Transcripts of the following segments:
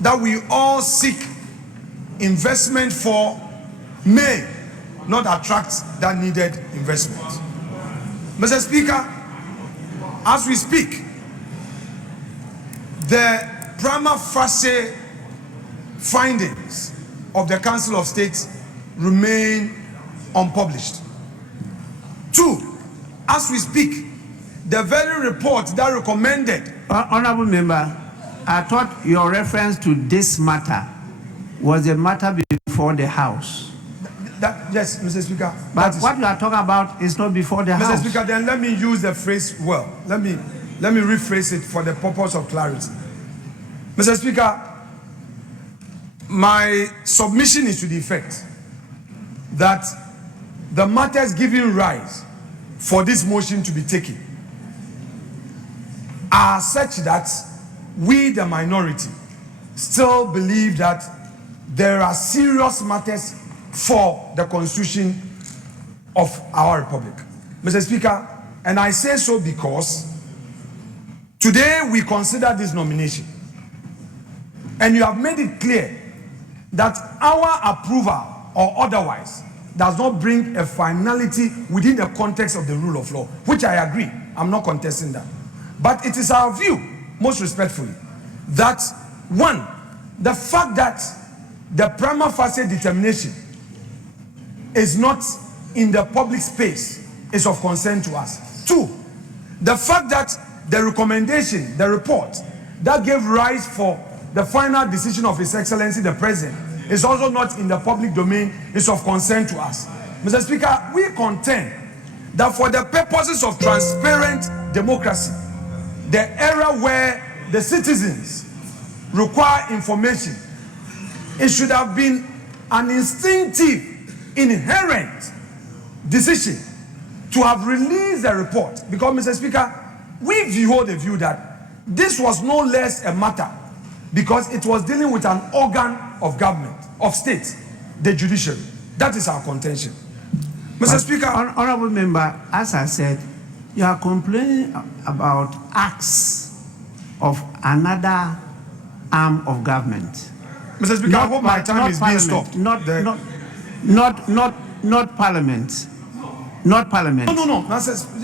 that we all seek investment for may not attract that needed investment. Mr. Speaker, as we speak, the prima facie findings of the Council of State remain unpublished. 2, as we speak, the very report that recommended... Honorable Member, I thought your reference to this matter was a matter before the House. Yes, Mr. Speaker. But what you are talking about is not before the House. Mr. Speaker, then let me use the phrase well. Let me rephrase it for the purpose of clarity. Mr. Speaker, my submission is to the effect that the matters giving rise for this motion to be taken are such that we, the minority, still believe that there are serious matters for the constitution of our republic. Mr. Speaker, and I say so because today we consider this nomination, and you have made it clear that our approval or otherwise does not bring a finality within the context of the rule of law, which I agree. I'm not contesting that. But it is our view, most respectfully, that one, the fact that the prima facie determination is not in the public space is of concern to us. 2, the fact that the recommendation, the report that gave rise for the final decision of His Excellency the President is also not in the public domain is of concern to us. Mr. Speaker, we contend that for the purposes of transparent democracy, the era where the citizens require information, it should have been an instinctive, inherent decision to have released the report. Because, Mr. Speaker, we hold the view that this was no less a matter because it was dealing with an organ of government, of state, the judiciary. That is our contention. Mr. Speaker. Honorable Member, as I said, you are complaining about acts of another arm of government. Mr. Speaker, I hope my time is being stopped. Not Parliament. Not Parliament. No.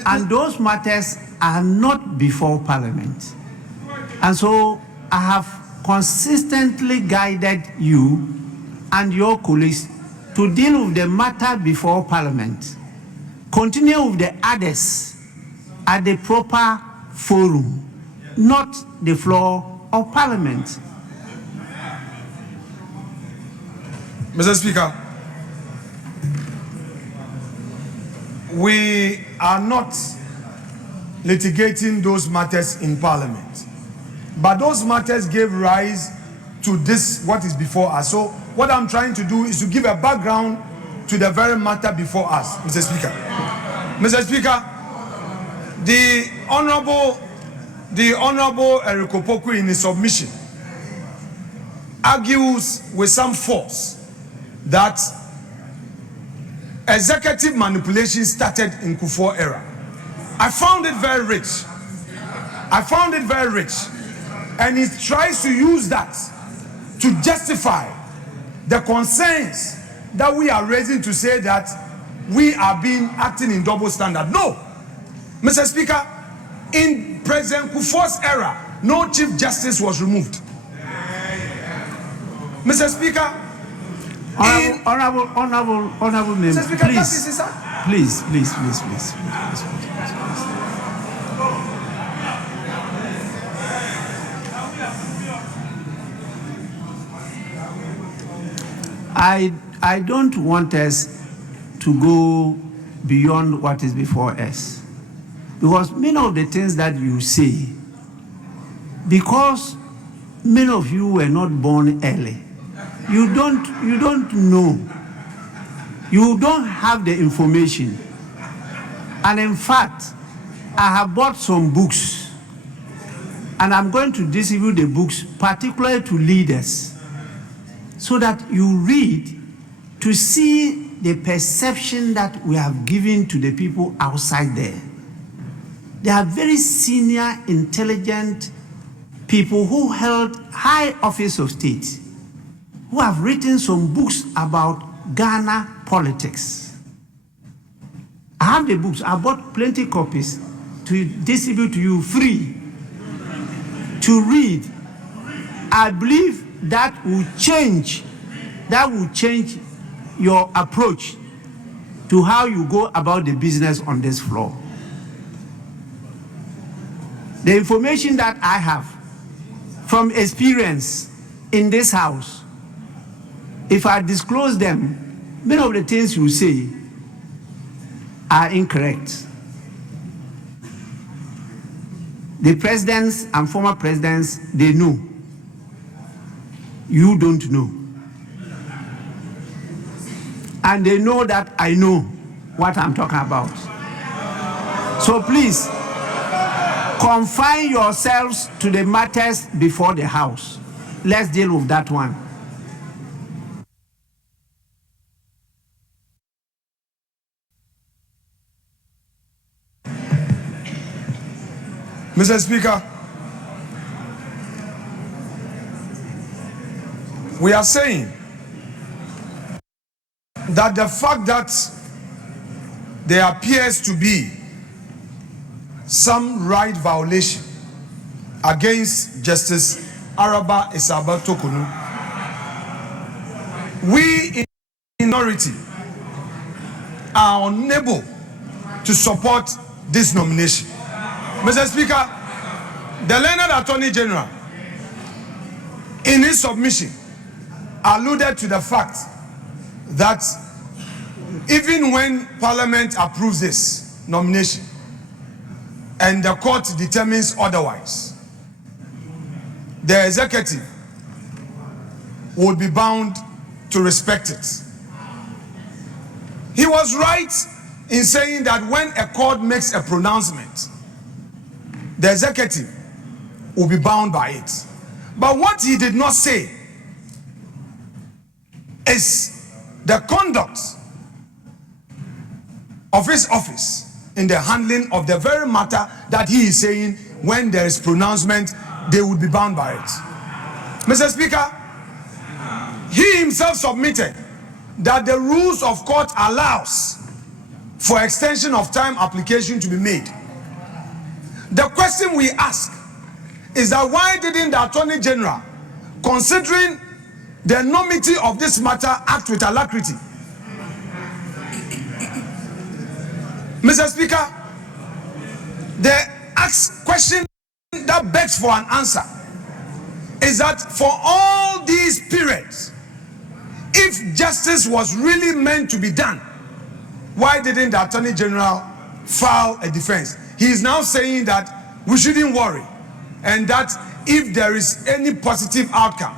And those matters are not before Parliament. And so I have consistently guided you and your colleagues to deal with the matter before Parliament. Continue with the others at the proper forum, not the floor of Parliament. Mr. Speaker, we are not litigating those matters in Parliament, but those matters gave rise to this, what is before us. So what I'm trying to do is to give a background to the very matter before us, Mr. Speaker. Mr. Speaker, the Honorable Eric Opoku in his submission argues with some force that executive manipulation started in Kufuor era. I found it very rich. And he tries to use that to justify the concerns that we are raising to say that we are acting in double standard. No, Mr. Speaker, in President Kufuor's era, no Chief Justice was removed. Mr. Speaker, Honorable Member, Mr. Speaker, please. I don't want us to go beyond what is before us, because many of the things that you say, because many of you were not born early, you don't know, you don't have the information. And in fact, I have bought some books, and I'm going to distribute the books particularly to leaders, so that you read to see the perception that we have given to the people outside there. They are very senior, intelligent people who held high office of state, who have written some books about Ghana politics. I have the books. I bought plenty copies to distribute to you free to read. I believe that will change your approach to how you go about the business on this floor. The information that I have from experience in this house, if I disclose them, many of the things you say are incorrect. The presidents and former presidents, they know. You don't know. And they know that I know what I'm talking about. So please, confine yourselves to the matters before the House. Let's deal with that one. Mr. Speaker, we are saying that the fact that there appears to be some right violation against Justice Araba Isaba Torkornoo, we in minority are unable to support this nomination. Mr. Speaker, the learned Attorney General, in his submission, alluded to the fact that even when Parliament approves this nomination and the court determines otherwise, the executive would be bound to respect it. He was right in saying that when a court makes a pronouncement, the executive will be bound by it. But what he did not say is the conduct of his office in the handling of the very matter that he is saying when there is pronouncement, they would be bound by it. Mr. Speaker, he himself submitted that the rules of court allows for extension of time application to be made. The question we ask is that why didn't the Attorney General, considering the enormity of this matter, act with alacrity? Mr. Speaker, the question that begs for an answer is that for all these periods, if justice was really meant to be done, why didn't the Attorney General file a defense? He is now saying that we shouldn't worry, and that if there is any positive outcome,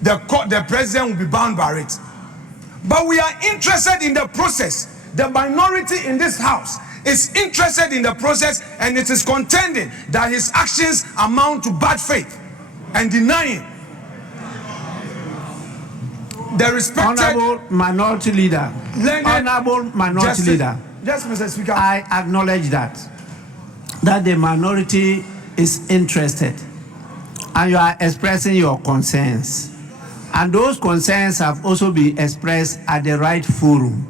the president will be bound by it. But we are interested in the process. The minority in this house is interested in the process, and it is contending that his actions amount to bad faith and denying the respected Honorable Minority Leader. Honorable Minority Leader. Yes, Mr. Speaker. I acknowledge that the minority is interested, and you are expressing your concerns. And those concerns have also been expressed at the right forum.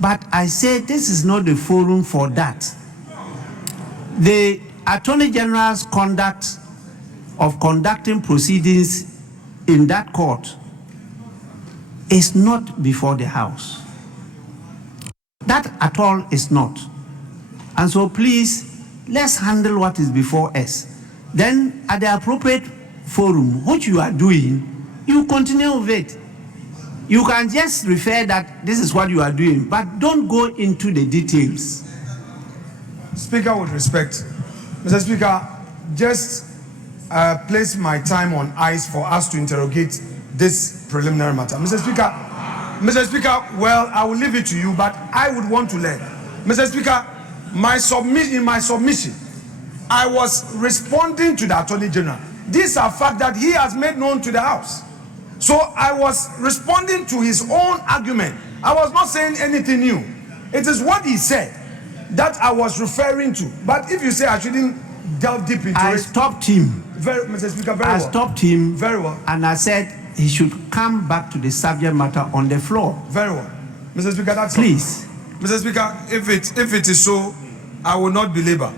But I say this is not the forum for that. The Attorney General's conduct of conducting proceedings in that court is not before the House. That at all is not. And so please, let's handle what is before us. Then at the appropriate forum, what you are doing, you continue with it. You can just refer that this is what you are doing, but don't go into the details. Speaker, with respect, Mr. Speaker, just place my time on ice for us to interrogate this preliminary matter. Mr. Speaker, well, I will leave it to you, but I would want to learn. Mr. Speaker, in my submission, I was responding to the Attorney General. These are facts that he has made known to the House. So I was responding to his own argument. I was not saying anything new. It is what he said that I was referring to. But if you say I shouldn't delve deep into it. I stopped him Mr. Speaker, very I well. stopped him. Very well. And I said he should come back to the subject matter on the floor. Very well. Mr. Speaker, that's Please. all. Mr. Speaker, if it is so, I will not belabor.